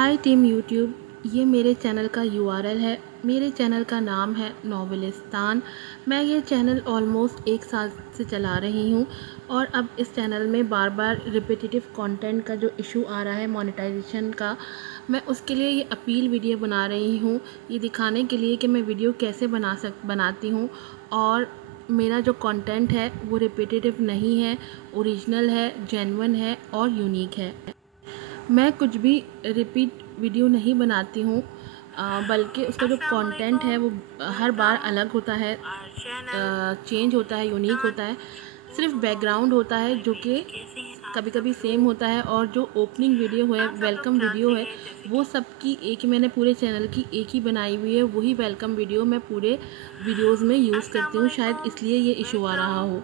हाय team YouTube, ये मेरे channel का यूआरएल है। मेरे चैनल का नाम है नॉवेलिस्तान। मैं ये चैनल ऑलमोस्ट 1 साल से चला रही हूँ और अब इस चैनल में बार बार रिपीटेटिव कंटेंट का जो इशू आ रहा है मोनेटाइजेशन का, मैं उसके लिए ये अपील वीडियो बना रही हूँ, ये दिखाने के लिए कि मैं वीडियो कैसे बनाती हूँ और मेरा जो कंटेंट है वो रिपीटेटिव नहीं है, ओरिजिनल है, जेन्युइन है और यूनिक है। मैं कुछ भी रिपीट वीडियो नहीं बनाती हूँ, बल्कि उसका जो कंटेंट है वो हर बार अलग होता है, चेंज होता है, यूनिक होता है। सिर्फ बैकग्राउंड होता है जो कि कभी कभी सेम होता है, और जो ओपनिंग वीडियो है, वेलकम वीडियो है, वो सब की एक ही, मैंने पूरे चैनल की एक ही बनाई हुई है। वही वेलकम वीडियो मैं पूरे वीडियोज़ में यूज़ करती हूँ, शायद इसलिए ये इशू आ रहा हो।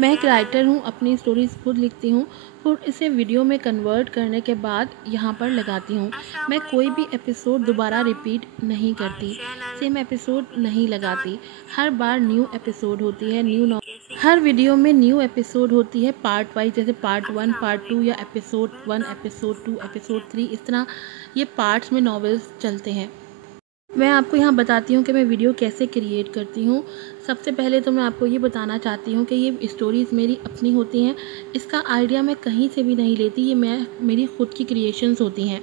मैं एक राइटर हूँ, अपनी स्टोरीज़ खुद लिखती हूँ, फिर इसे वीडियो में कन्वर्ट करने के बाद यहाँ पर लगाती हूँ। मैं कोई भी एपिसोड दोबारा रिपीट नहीं करती, सेम एपिसोड नहीं लगाती। हर बार न्यू एपिसोड होती है, हर वीडियो में न्यू एपिसोड होती है, पार्ट वाइज, जैसे पार्ट 1, पार्ट 2 या एपिसोड 1, एपिसोड 2, एपिसोड 3, इस तरह ये पार्ट्स में नॉवेल्स चलते हैं। मैं आपको यहाँ बताती हूँ कि मैं वीडियो कैसे क्रिएट करती हूँ। सबसे पहले तो मैं आपको ये बताना चाहती हूँ कि ये स्टोरीज़ मेरी अपनी होती हैं। इसका आइडिया मैं कहीं से भी नहीं लेती, ये मेरी खुद की क्रिएशंस होती हैं।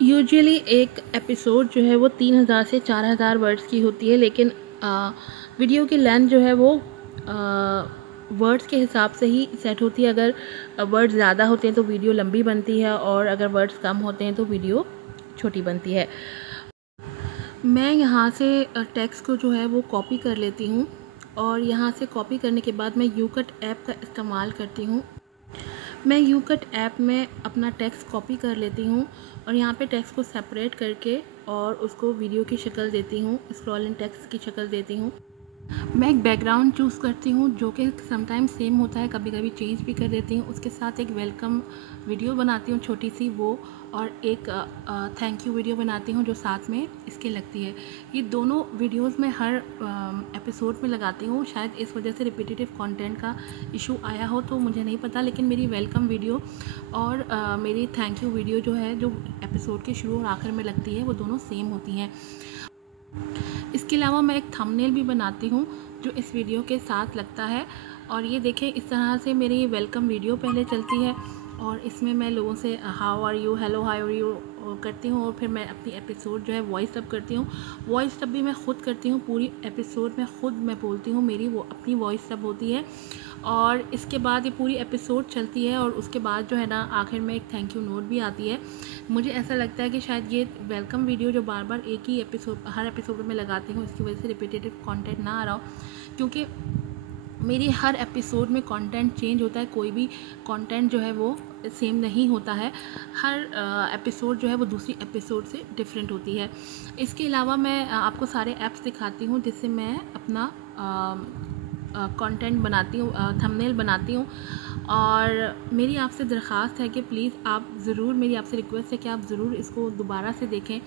यूजुअली एक एपिसोड जो है वो 3000 से 4000 वर्ड्स की होती है, लेकिन वीडियो की लेंथ जो है वो वर्ड्स के हिसाब से ही सेट होती है। अगर वर्ड्स ज़्यादा होते हैं तो वीडियो लंबी बनती है, और अगर वर्ड्स कम होते हैं तो वीडियो छोटी बनती है। मैं यहाँ से टेक्स्ट को जो है वो कॉपी कर लेती हूँ, और यहाँ से कॉपी करने के बाद मैं यूकट ऐप का इस्तेमाल करती हूँ। मैं यूकट ऐप में अपना टेक्स्ट कॉपी कर लेती हूँ और यहाँ पे टेक्स्ट को सेपरेट करके और उसको वीडियो की शक्ल देती हूँ, स्क्रॉलिंग टेक्स्ट की शक्ल देती हूँ। मैं एक बैकग्राउंड चूज़ करती हूँ जो कि समटाइम्स सेम होता है, कभी कभी चेंज भी कर देती हूँ। उसके साथ एक वेलकम वीडियो बनाती हूँ छोटी सी वो, और एक थैंक यू वीडियो बनाती हूँ जो साथ में इसके लगती है। ये दोनों वीडियोस मैं हर एपिसोड में लगाती हूँ। शायद इस वजह से रिपीटेटिव कंटेंट का इशू आया हो तो मुझे नहीं पता, लेकिन मेरी वेलकम वीडियो और मेरी थैंक यू वीडियो जो है, जो एपिसोड के शुरू और आखिर में लगती है, वो दोनों सेम होती हैं। इसके अलावा मैं एक थंबनेल भी बनाती हूँ जो इस वीडियो के साथ लगता है, और ये देखें, इस तरह से मेरी वेलकम वीडियो पहले चलती है, और इसमें मैं लोगों से how are you, hello how are you करती हूँ, और फिर मैं अपनी एपिसोड जो है वॉइस डब करती हूँ। वॉइस डब भी मैं खुद करती हूँ, पूरी एपिसोड में खुद मैं बोलती हूँ, मेरी वो अपनी वॉइस डब होती है। और इसके बाद ये पूरी एपिसोड चलती है, और उसके बाद जो है ना, आखिर में एक थैंक यू नोट भी आती है। मुझे ऐसा लगता है कि शायद ये वेलकम वीडियो जो बार बार एक ही एपिसोड, हर एपिसोड में लगाती हूँ, इसकी वजह से रिपीटेटिव कंटेंट ना आ रहा हो, क्योंकि मेरी हर एपिसोड में कंटेंट चेंज होता है। कोई भी कंटेंट जो है वो सेम नहीं होता है। हर एपिसोड जो है वो दूसरी एपिसोड से डिफरेंट होती है। इसके अलावा मैं आपको सारे ऐप्स दिखाती हूँ जिससे मैं अपना कंटेंट बनाती हूँ, थंबनेल बनाती हूँ। और मेरी आपसे दरख्वास्त है कि प्लीज़ आप ज़रूर, मेरी आपसे रिक्वेस्ट है कि आप ज़रूर इसको दोबारा से देखें।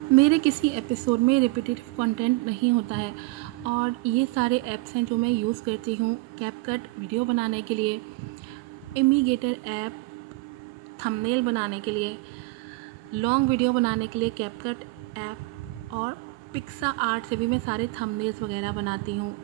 मेरे किसी एपिसोड में रिपीटेटिव कंटेंट नहीं होता है, और ये सारे ऐप्स हैं जो मैं यूज़ करती हूँ कैपकट वीडियो बनाने के लिए, इमीगेटर ऐप थंबनेल बनाने के लिए, लॉन्ग वीडियो बनाने के लिए कैपकट ऐप, और पिक्सा आर्ट से भी मैं सारे थंबनेल्स वगैरह बनाती हूँ।